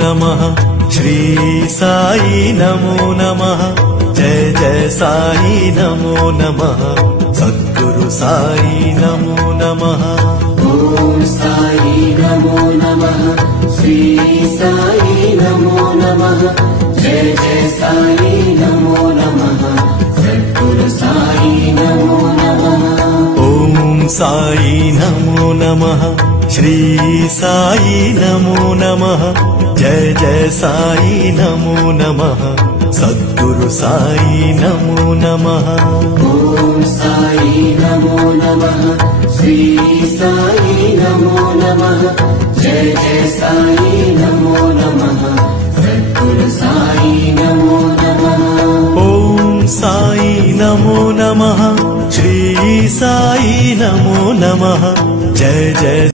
नमः श्री साई नमो नमः जय जय साई नमो नमः सद्गुरु साई नमो नमः ओम साई नमो नमः श्री साई नमो नमः जय जय साई नमो नमः सद्गुरु साई नमो नमः ओम साई नमो नमः श्री साई नमो नमः जय जय साई नमो नमः सद्गुरु साई नमो नमः ओम साई नमो नमः श्री साई नमो नमः जय जय साई नमो नमः सद्गुरु साई नमो नमः ओम साई नमो नमः श्री साई नमो नमः जय जय